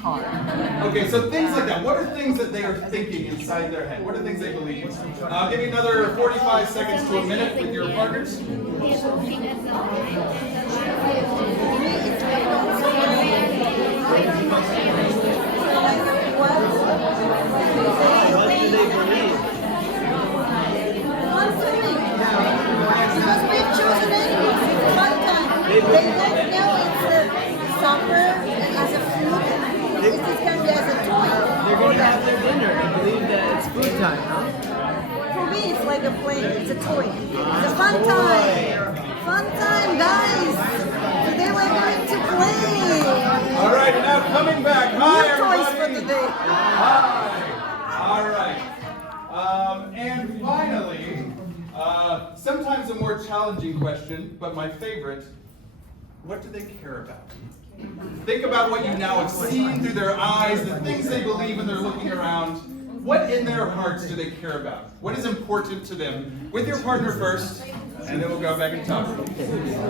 car. Okay, so things like that. What are things that they are thinking inside their head? What are things they believe? Give me another 45 seconds to a minute with your partners. What do they believe? Because we've chosen it one time. They don't know it's supper as a food. This can be as a toy. They're going to have their dinner and believe that it's food time, huh? For me, it's like a play. It's a toy. It's a fun time. Fun time, guys. Today we're going to play. All right, now coming back. Hi, New toys for everybody. today. Hi. All right. And finally, sometimes a more challenging question, but my favorite, what do they care about? Think about what you now have seen through their eyes, the things they believe when they're looking around. What in their hearts do they care about? What is important to them? With your partner first, and then we'll go back and talk.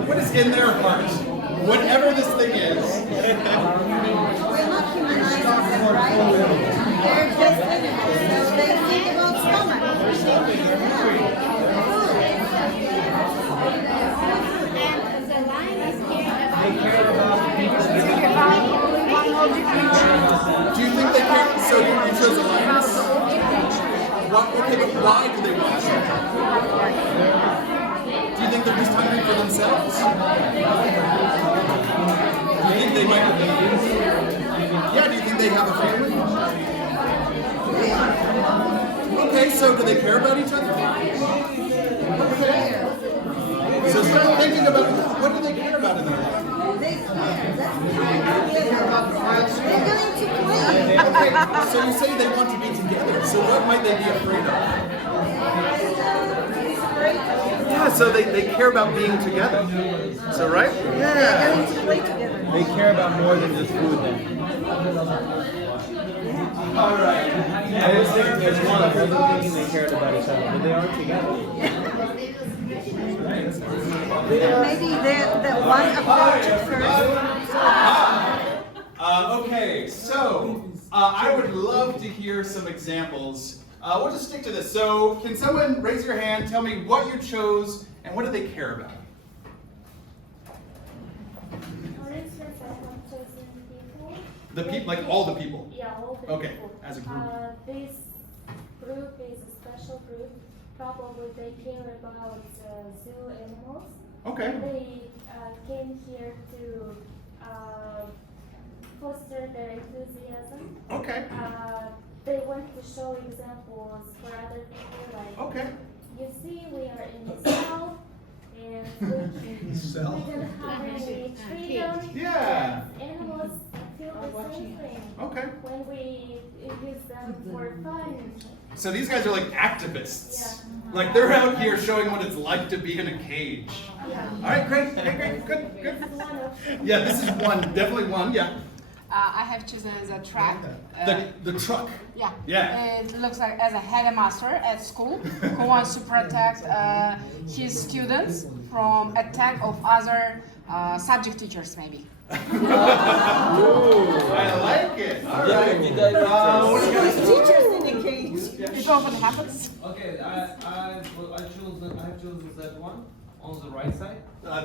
What is in their heart? Whatever this thing is. We're not humanizing them, right? They're just animals, so they think about stomach. They care about being Do you think they care? So you chose alliance? Okay, but why do they want to? Do you think they're just hungry for themselves? Do you think they might be? Yeah, do you think they have a family? Okay, so do they care about each other? So start thinking about what do they care about in their life? They care. They're going to play. Okay, so you say they want to be together. So what might they be afraid of? Yeah, so they care about being together. So right? They're Yeah. going to play together. They care about more than just food then. All right. I was thinking there's one. I wasn't thinking they cared about each other, but they are together. Maybe the one approach at first. Okay, so I would love to hear some examples. We'll just stick to this. So can someone raise your hand, tell me what you chose, and what do they care about? For instance, I have chosen people. The people, like all the people. Yeah, all the Okay, people. as a group. This group is a special group. Probably they care about zoo animals. Okay. They came here to foster their enthusiasm. Okay. They want to show examples for other people. Like, Okay. you see, we are in the south, and we don't have any freedom. Yeah. Animals feel the same thing Okay. when we use them for fun. So these guys are like activists. Yeah. Like they're out here showing what it's like to be in a cage. Yeah. All right, great, great, good, This good. is one of Yeah, this is one, definitely one. Yeah. I have chosen the track. The truck. Yeah. Yeah. It looks like as a headmaster at school who wants to protect his students from attack of other subject teachers, maybe. I like it. All right. What do you guys Teachers in the cage. It often happens. Okay, I've chosen that one on the right side.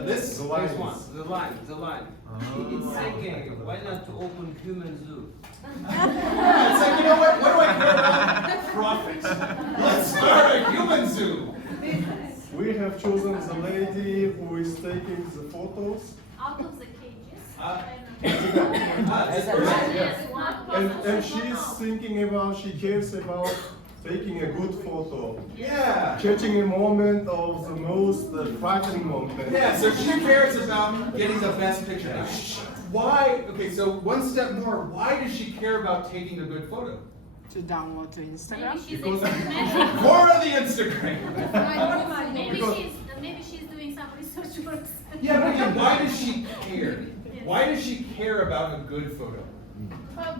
This? This one, the line. It's thinking, why not to open human zoo? Yeah, it's like, you know what? What do I care about? Profit. Let's start a human zoo. We have chosen the lady who is taking the photos, out of the cages. This person? Yes, one and she's thinking about, she cares about taking a good photo, Yeah. catching a moment of the most frightening moment. Yeah, so she cares about getting the best picture. Now, why? Okay, so one step more. Why does she care about taking a good photo? To download to Instagram. For the Instagram. Maybe she's doing some research work. Yeah, but again, why does she care? Why does she care about a good photo?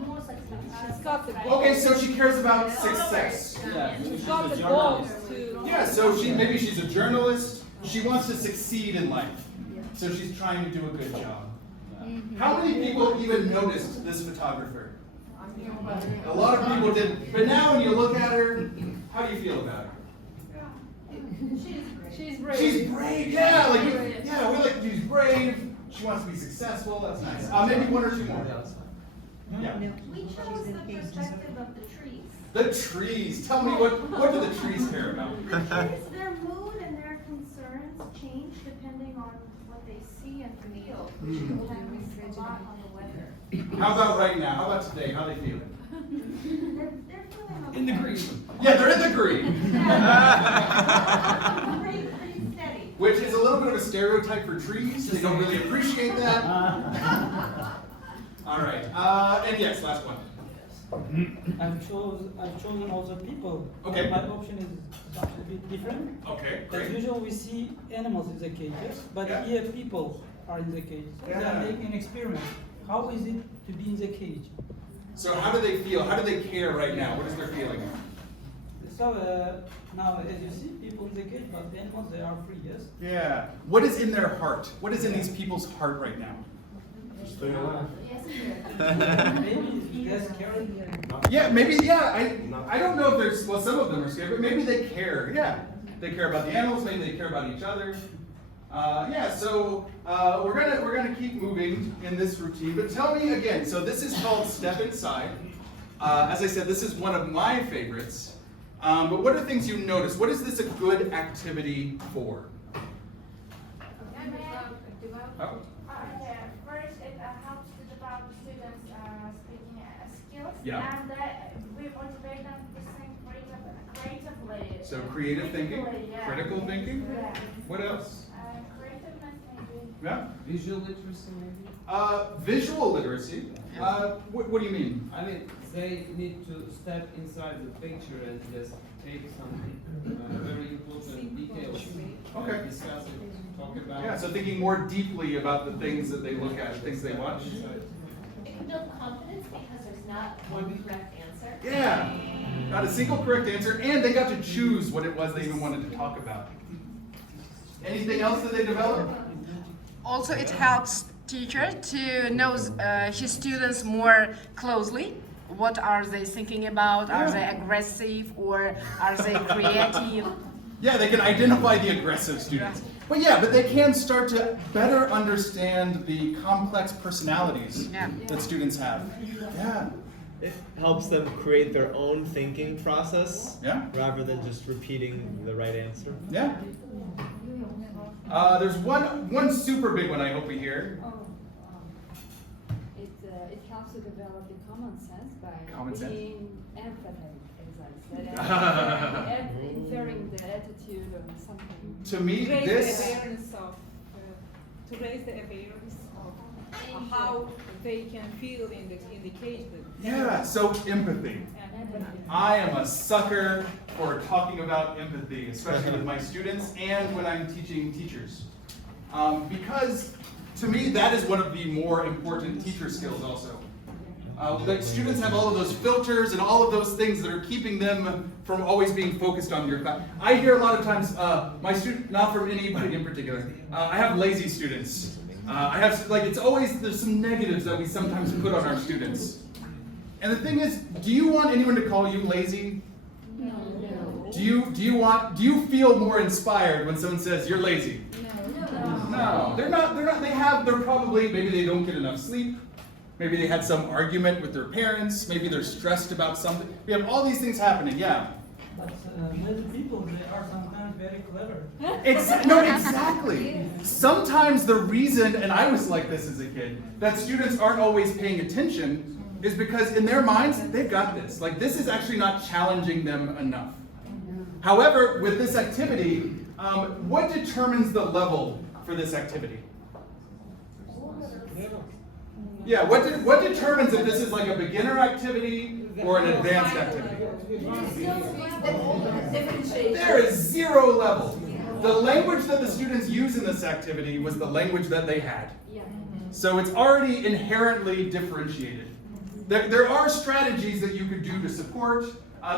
More success. She's got the Okay, so she cares about success. She's got the goals to. Yeah, so maybe she's a journalist. She wants to succeed in life. So she's trying to do a good job. How many people even noticed this photographer? A lot of people did. But now when you look at her, how do you feel about her? She's brave. She's brave, yeah. We like she's brave. She wants to be successful. That's nice. Maybe one or two more. Yeah. We chose the perspective of the trees. The trees. Tell me what do the trees care about? The trees, their mood and their concerns change depending on what they see and feel, which depends a lot on the weather. How about right now? How about today? How are they feeling? They're feeling okay. In the green. Yeah, they're in the green. Pretty steady. Which is a little bit of a stereotype for trees. They don't really appreciate that. All right. And yes, last one. I've chosen also people. Okay. My option is a bit different. Okay, As great. usual, we see animals in the cages, but Yeah. here people are in the cages. So they Yeah. are making an experiment. How is it to be in the cage? So how do they feel? How do they care right now? What is their feeling? So now, as you see, people in the cage, but the animals, they are free, yes? Yeah. What is in their heart? What is in these people's heart right now? Stay alive. Maybe they're scared. Yeah, maybe, I don't know if there's, well, some of them are scared, but maybe they care, yeah. They care about the animals, maybe they care about each other. So we're gonna keep moving in this routine, but tell me again, so this is called Step Inside. As I said, this is one of my favorites. But what are things you notice? What is this a good activity for? Oh. First, it helps to develop students' speaking skills, Yeah. and we motivate them to think creatively. So creative thinking, Yeah. critical thinking. Yeah. What else? Creativeness maybe. Yeah. Visual literacy maybe? Visual literacy. What do you mean? I mean, they need to step inside the picture and just take some very important details. Okay. Discuss it, talk about. Yeah, so thinking more deeply about the things that they look at, the things they watch. It can build confidence because there's not one correct answer. Yeah, not a single correct answer, and they got to choose what it was they even wanted to talk about. Anything else that they developed? Also, it helps teacher to know his students more closely. What are they thinking about? Are they aggressive or are they creative? Yeah, they can identify the aggressive students. But they can start to better understand the complex personalities that students have. Yeah. It helps them create their own thinking process rather than just repeating the right answer. Yeah. There's one super big one I hope we hear. It helps to develop the common sense by Being empathetic, inferring the attitude of something. To me, to raise this. the awareness of how they can feel in the cage. Yeah, so empathy. I am a sucker for talking about empathy, especially with my students and when I'm teaching teachers. Because to me, that is one of the more important teacher skills also. The students have all of those filters and all of those things that are keeping them from always being focused on your class. I hear a lot of times, my student, not from anybody in particular, I have lazy students. There's some negatives that we sometimes put on our students. And the thing is, do you want anyone to call you lazy? No. Do you feel more inspired when someone says you're lazy? No, they're not, they're probably, maybe they don't get enough sleep. Maybe they had some argument with their parents. Maybe they're stressed about something. We have all these things happening, yeah. But lazy people, they are sometimes very clever. Exactly. Sometimes the reason, and I was like this as a kid, that students aren't always paying attention is because in their minds, they've got this. Like, this is actually not challenging them enough. However, with this activity, what determines the level for this activity? Yeah, what determines if this is like a beginner activity or an advanced activity? There is zero level. The language that the students use in this activity was the language that they had. So it's already inherently differentiated. There are strategies that you could do to support.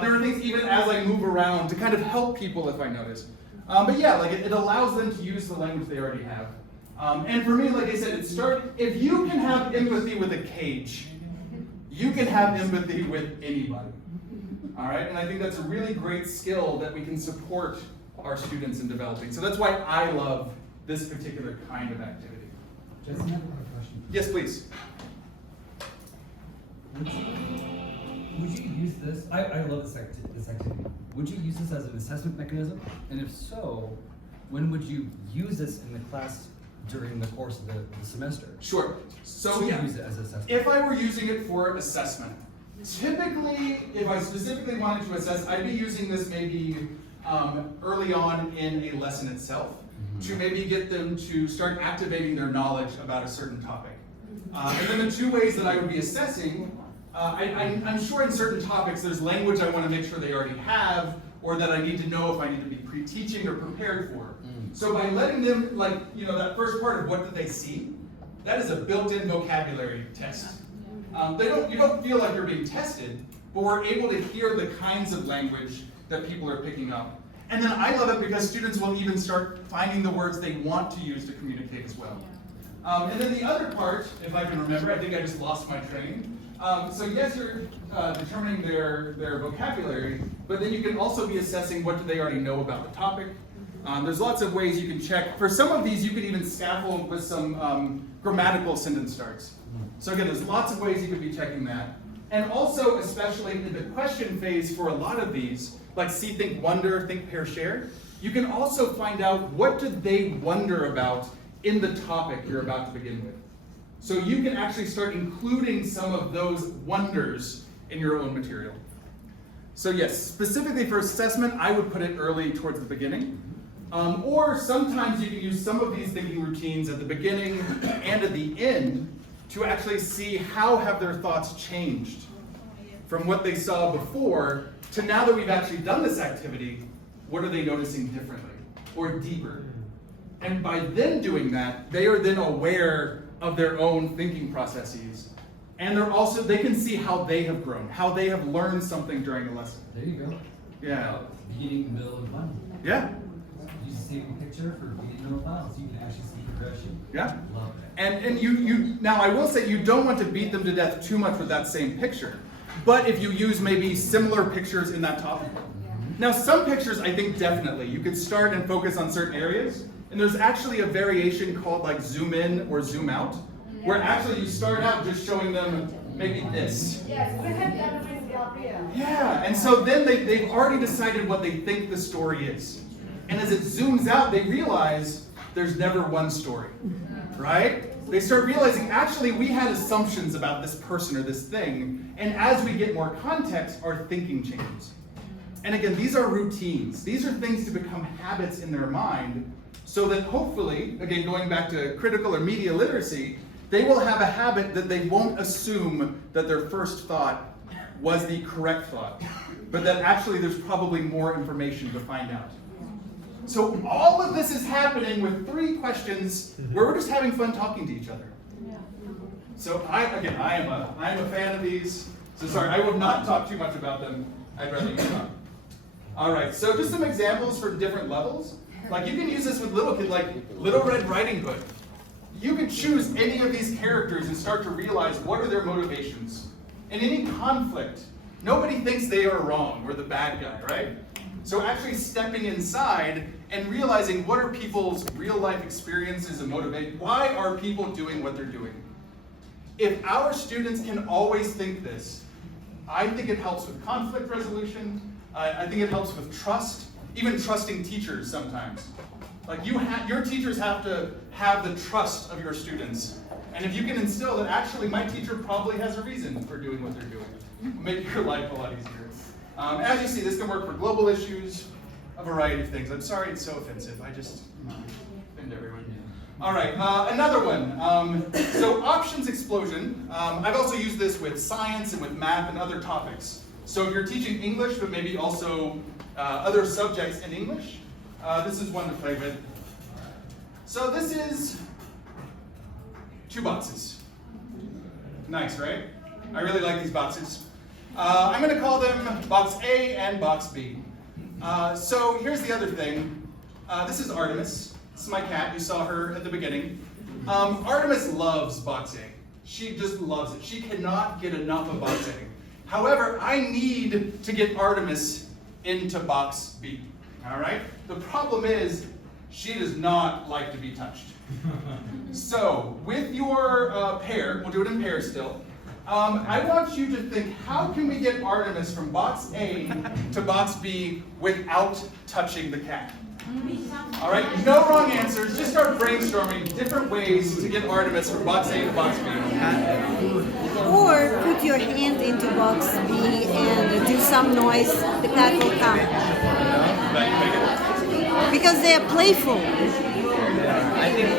There are things even as I move around to kind of help people if I notice. But yeah, like it allows them to use the language they already have. And for me, like I said, if you can have empathy with a cage, you can have empathy with anybody. All right, and I think that's a really great skill that we can support our students in developing. So that's why I love this particular kind of activity. Jesse, I have a question. Yes, please. Would you use this? I love this activity. Would you use this as an assessment mechanism? And if so, when would you use this in the class during the course of the semester? Sure. So you yeah, use it as assessment. if I were using it for assessment, typically, if I specifically wanted to assess, I'd be using this maybe early on in a lesson itself to maybe get them to start activating their knowledge about a certain topic. And then the two ways that I would be assessing, I'm sure in certain topics there's language I want to make sure they already have, or that I need to know if I need to be pre-teaching or prepared for. So by letting them, like, that first part of what do they see, that is a built-in vocabulary test. You don't feel like you're being tested, but we're able to hear the kinds of language that people are picking up. And then I love it because students will even start finding the words they want to use to communicate as well. And then the other part, if I can remember, I think I just lost my train. So yes, you're determining their vocabulary, but then you can also be assessing what do they already know about the topic. There's lots of ways you can check. For some of these, you can even scaffold with some grammatical sentence starts. So again, there's lots of ways you could be checking that. And also, especially in the question phase for a lot of these, like see, think, wonder, think, pair, share, you can also find out what do they wonder about in the topic you're about to begin with. So you can actually start including some of those wonders in your own material. So yes, specifically for assessment, I would put it early towards the beginning. Or sometimes you can use some of these thinking routines at the beginning and at the end to actually see how have their thoughts changed from what they saw before to now that we've actually done this activity, what are they noticing differently or deeper? And by them doing that, they are then aware of their own thinking processes. And they can see how they have grown, how they have learned something during a lesson. There you go. Yeah. Beginning, middle, and final. Yeah. Use the same picture for beginning, middle, final, so you can actually see progression. Yeah. Love that. And you now I will say you don't want to beat them to death too much with that same picture. But if you use maybe similar pictures in that topic. Now some pictures I think definitely you could start and focus on certain areas. And there's actually a variation called like zoom in or zoom out, where actually you start out just showing them maybe this. Yes, we have the other things up here. Yeah, and so then they've already decided what they think the story is. And as it zooms out, they realize there's never one story, right? They start realizing, actually, we had assumptions about this person or this thing, and as we get more context, our thinking changes. And again, these are routines. These are things to become habits in their mind, so that hopefully, again, going back to critical or media literacy, they will have a habit that they won't assume that their first thought was the correct thought, but that actually there's probably more information to find out. So all of this is happening with 3 questions where we're just having fun talking to each other. So I am a fan of these. So sorry, I will not talk too much about them. I'd rather you talk. All right, so just some examples for different levels. Like you can use this with little kids, like Little Red Riding Hood. You can choose any of these characters and start to realize what are their motivations. In any conflict, nobody thinks they are wrong or the bad guy, right? So actually stepping inside and realizing what are people's real life experiences and motivate. Why are people doing what they're doing? If our students can always think this, I think it helps with conflict resolution. I think it helps with trust, even trusting teachers sometimes. Like your teachers have to have the trust of your students. And if you can instill that actually my teacher probably has a reason for doing what they're doing, make your life a lot easier. As you see, this can work for global issues, a variety of things. I'm sorry it's so offensive. I just offend everyone. All right, another one. So options explosion. I've also used this with science and with math and other topics. So if you're teaching English, but maybe also other subjects in English, this is one to play with. So this is 2 boxes. Nice, right? I really like these boxes. I'm going to call them box A and box B. So here's the other thing. This is Artemis. This is my cat. You saw her at the beginning. Artemis loves box A. She just loves it. She cannot get enough of box A. However, I need to get Artemis into box B. All right? The problem is, she does not like to be touched. So, with your pair, we'll do it in pairs still. I want you to think, how can we get Artemis from box A to box B without touching the cat? All right, no wrong answers. Just start brainstorming different ways to get Artemis from box A to box B. Or put your hand into box B and do some noise, the cat will come. Because they are playful. I think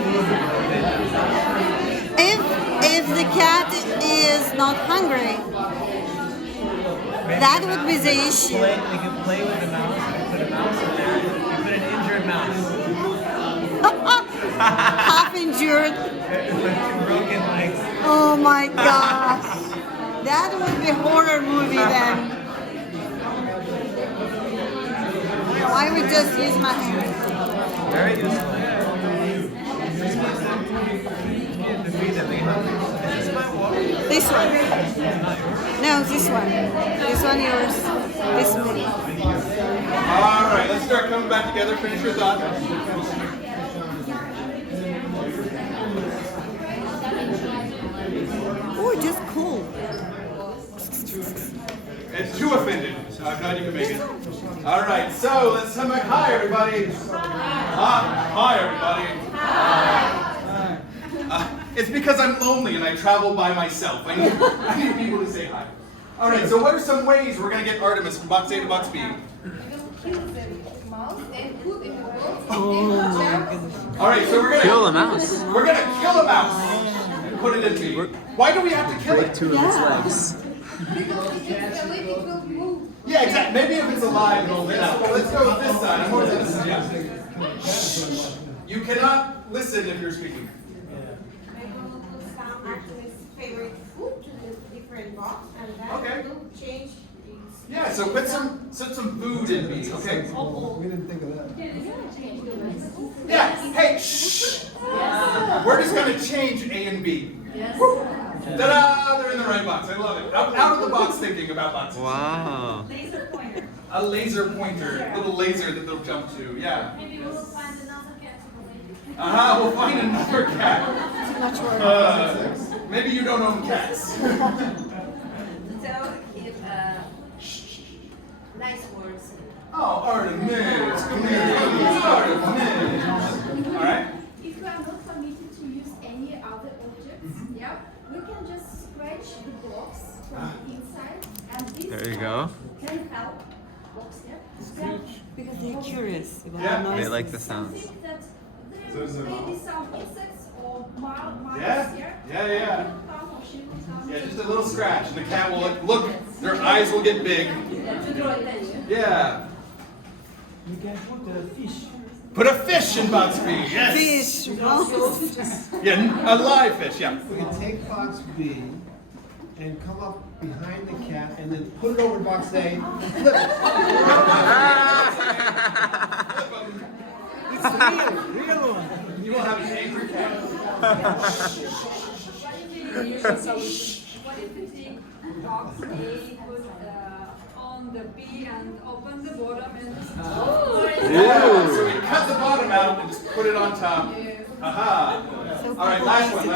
If the cat is not hungry, that would be the issue. we can play with the mouse. We can put a mouse in there. We put an injured mouse. Half injured. Broken legs. Oh my gosh. That would be a horror movie then. I would just use my hand. Very useful. This one. No, this one. This one yours. This one. All right, let's start coming back together. Finish your thought. Oh, just cool. It's too offended, so I'm glad you can make it. All right, so let's come back. Hi, everybody. Hi, everybody. It's because I'm lonely and I travel by myself. I need people to say hi. All right, so what are some ways we're going to get Artemis from box A to box B? All right, so we're going to Kill a mouse. We're going to kill a mouse and put it in B. Why do we have to kill it? Two of its legs. Yeah, exactly. Maybe if it's alive, it'll win out. Let's go with this side. I'm more than this side. Yeah. You cannot listen if you're speaking. Favorite food to the different box, and then we'll change these. Yeah, so put some food in B, okay? We didn't think of that. Yeah, hey, shh! We're just gonna change A and B. Ta-da! They're in the right box. I love it. Out of the box thinking about boxes. Wow. Laser pointer. A laser pointer, a little laser that they'll jump to. Yeah. Maybe we'll find another cat to play. We'll find another cat. Maybe you don't own cats. So if nice words. Oh, Artemis, come here. Artemis. All right. If you are not permitted to use any other objects, yeah, we can just scratch the box from the inside, and this There you go. can help box, yeah. Because they're curious about Yeah. noise. They like the sounds. Think that there may be some insects or mice Yeah. here. Yeah. Will come or she will come. Yeah, just a little scratch, and the cat will look. Their eyes will get big. To draw attention. Yeah. You can put a fish. Put a fish in box B. Yes. Fish. Yeah, a live fish. Yeah. We can take box B and come up behind the cat and then put it over box A and flip it. It's real one. You will have an angry cat. What if you take box A, put on the B and open the bottom and Yeah. So we cut the bottom out and just put it on top. Aha. All right, last one.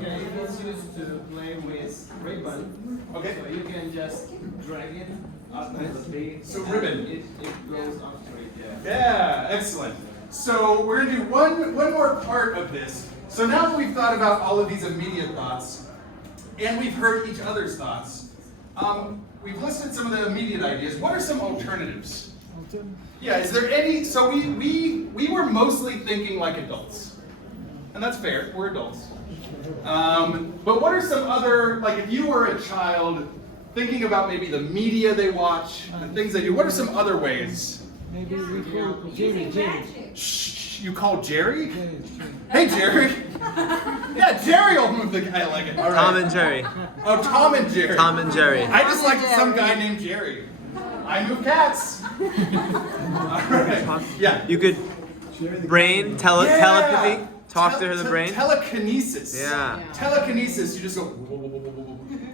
Okay, it's used to play with ribbon. Okay. So you can just drag it up to the B. So ribbon. It goes after it, yeah. Yeah, excellent. So we're gonna do one more part of this. So now that we've thought about all of these immediate thoughts, and we've heard each other's thoughts, we've listed some of the immediate ideas. What are some alternatives? Yeah, is there any? So we were mostly thinking like adults, and that's fair. We're adults. But what are some other, like if you were a child thinking about maybe the media they watch, the things they do? What are some other ways? Maybe we call Jerry. Shh, you call Jerry? Hey, Jerry. Yeah, Jerry will move the guy. I like it. All right. Tom and Jerry. Oh, Tom and Jerry. Tom and Jerry. I just like some guy named Jerry. I move cats. All right. Yeah. You could brain telepathy Talk to the brain? Telekinesis. Yeah. Telekinesis, you just go,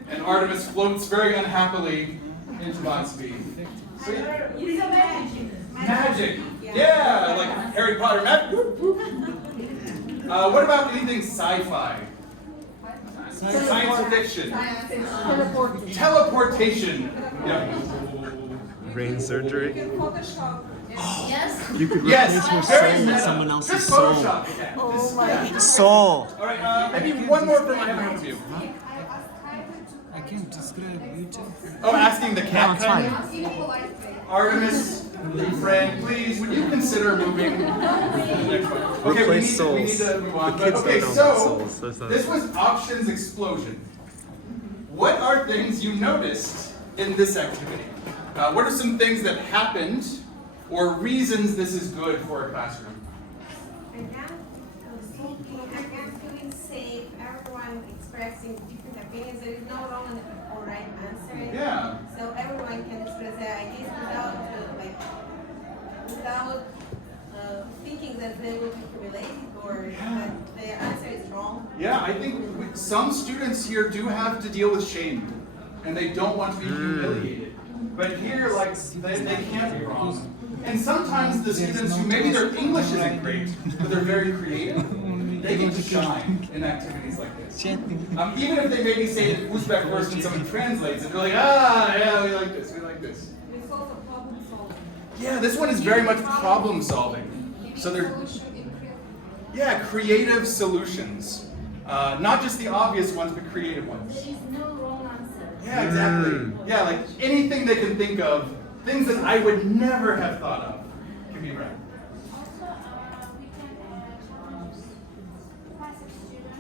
and Artemis floats very unhappily into box B. So, It's a magic. magic. Yeah, like Harry Potter magic. What about anything sci-fi? Science fiction. Teleportation. Yeah. Brain surgery. Yes. You could Yes, replace your very soul with meta. someone else's Just soul. Photoshop again. Oh my. Soul. All right, maybe one more from my point of view. I can't describe YouTube. Oh, asking the cat it's kind? fine. Artemis, friend, please, would you consider moving? Okay, Replace we need souls. to move on. The kids Okay, don't so know about souls. There's this was options explosion. What are things you noticed in this activity? What are some things that happened or reasons this is good for a classroom? Feeling safe, everyone expressing different opinions. There is no wrong or right answer. Yeah. So everyone can express their ideas without thinking that they will be humiliated or that their answer is wrong. Yeah, I think some students here do have to deal with shame, and they don't want to be humiliated. But here, like, they can't be wrong. And sometimes the students who maybe their English isn't great, but they're very creative, they get to shine in activities like this. Even if they maybe say the Uzbek verse and someone translates it, they're like, yeah, we like this, we like this. It's also problem solving. Yeah, this one is very much problem solving. So they're, yeah, creative solutions. Not just the obvious ones, but creative ones. There is no wrong answer. Yeah, exactly. Yeah, like anything they can think of, things that I would never have thought of, can be right. Also, we can challenge passive students.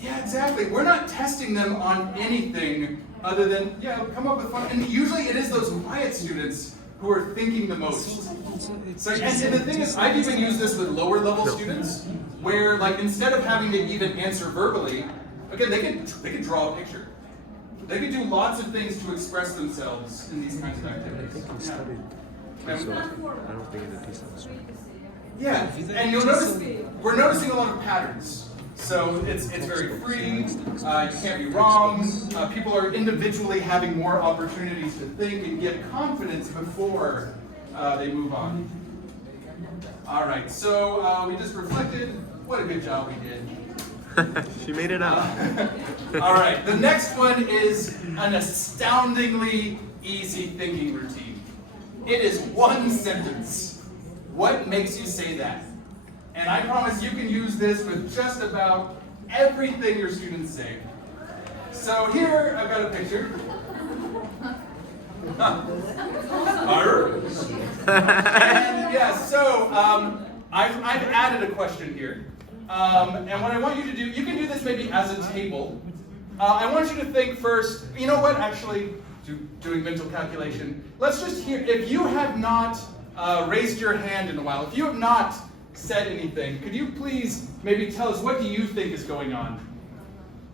Yeah, exactly. We're not testing them on anything other than, yeah, come up with fun. And usually it is those quiet students who are thinking the most. So, and the thing is, I've even used this with lower level students, where like instead of having to even answer verbally, again, they can draw a picture. They can do lots of things to express themselves in these kinds of activities. Yeah, and you'll notice we're noticing a lot of patterns. So it's very free. You can't be wrong. People are individually having more opportunities to think and get confidence before they move on. All right, so we just reflected. What a good job we did. She made it up. All right, the next one is an astoundingly easy thinking routine. It is one sentence. What makes you say that? And I promise you can use this with just about everything your students say. So here, I've got a picture. And yeah, so I've added a question here. And what I want you to do, you can do this maybe as a table. I want you to think first, you know what, actually, doing mental calculation. Let's just hear, if you have not raised your hand in a while, if you have not said anything, could you please maybe tell us, what do you think is going on?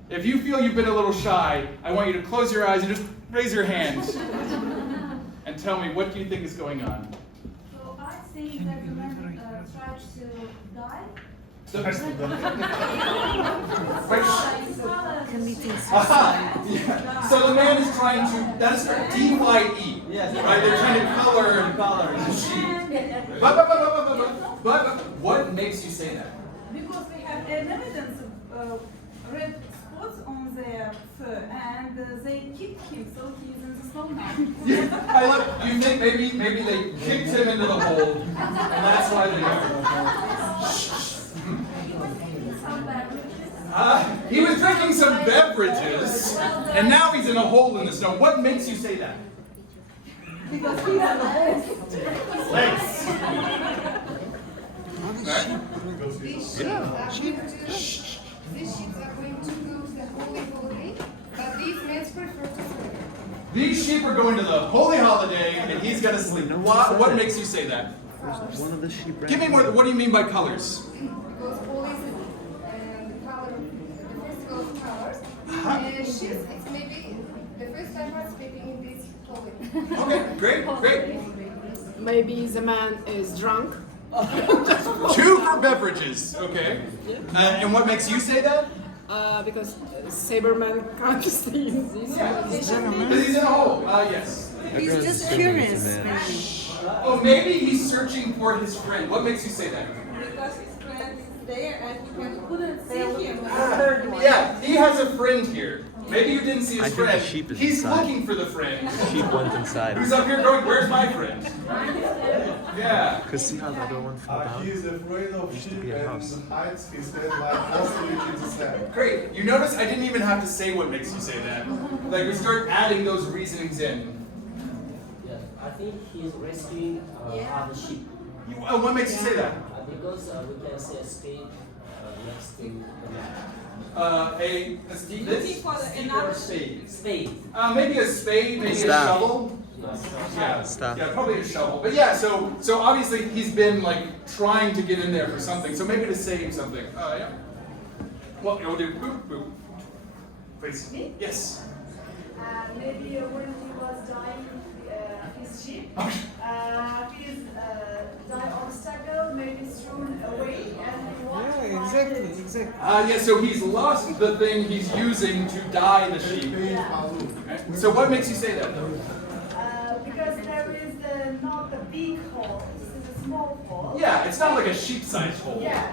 If you feel you've been a little shy, I want you to close your eyes and just raise your hand. And tell me, what do you think is going on? So I think that the man tried to die. Committing Aha! Yeah. So the man is trying to, that's D-Y-E. Yes. Right, they're trying to color the sheet. But what makes you say that? Because we have evidence of red spots on their fur, and they kicked him, so he's in the snow now. Yeah, I look, you think maybe they kicked him into the hole, and that's why they are. He was drinking some beverages, and now he's in a hole in the snow. What makes you say that? Because he has a hole. Legs. These sheep are going to go to the holy holiday, but these men prefer to sleep. These sheep are going to the holy holiday, and he's going to sleep. What makes you say that? One of the sheep. Give me more. What do you mean by colors? Because holy is the color, the festival of colors. Sheep, it's maybe the first time participating in this holiday. Okay, great. Maybe the man is drunk 2 for beverages, okay. And what makes you say that? Because Saberman can't stay in this. Because he's in a hole. Yes. He's just curious, maybe. Oh, maybe he's searching for his friend. What makes you say that? Because his friend is there and he couldn't see him. Yeah, he has a friend here. Maybe you didn't see his I think the friend. sheep is He's inside. looking for the friend. The sheep went inside. Who's up here going, where's my friend? Yeah. Because see how the other one fell down? He is afraid of sheep be a and house. hides his head like hostage in the sand. Great. You notice I didn't even have to say what makes you say that. Like we start adding those reasonings in. Yeah, I think he's rescuing other sheep. What makes you say that? Because we can see a spade next to the map. Looking for another spade. Spade. Maybe a spade, maybe Staff. a shovel. Yeah, Staff. yeah, probably a shovel. But yeah, so obviously he's been like trying to get in there for something. So maybe to save something. Yeah. Well, we'll do boop boop. Please. Me? Yes. Maybe when he was dying his sheep, his die obstacle maybe thrown away and he walked Exactly. Yeah, so he's lost the thing he's using to dye the sheep. Okay. So what makes you say that though? Because there is not a big hole, this is a small hole. Yeah, it's not like a sheep-sized hole. Yeah,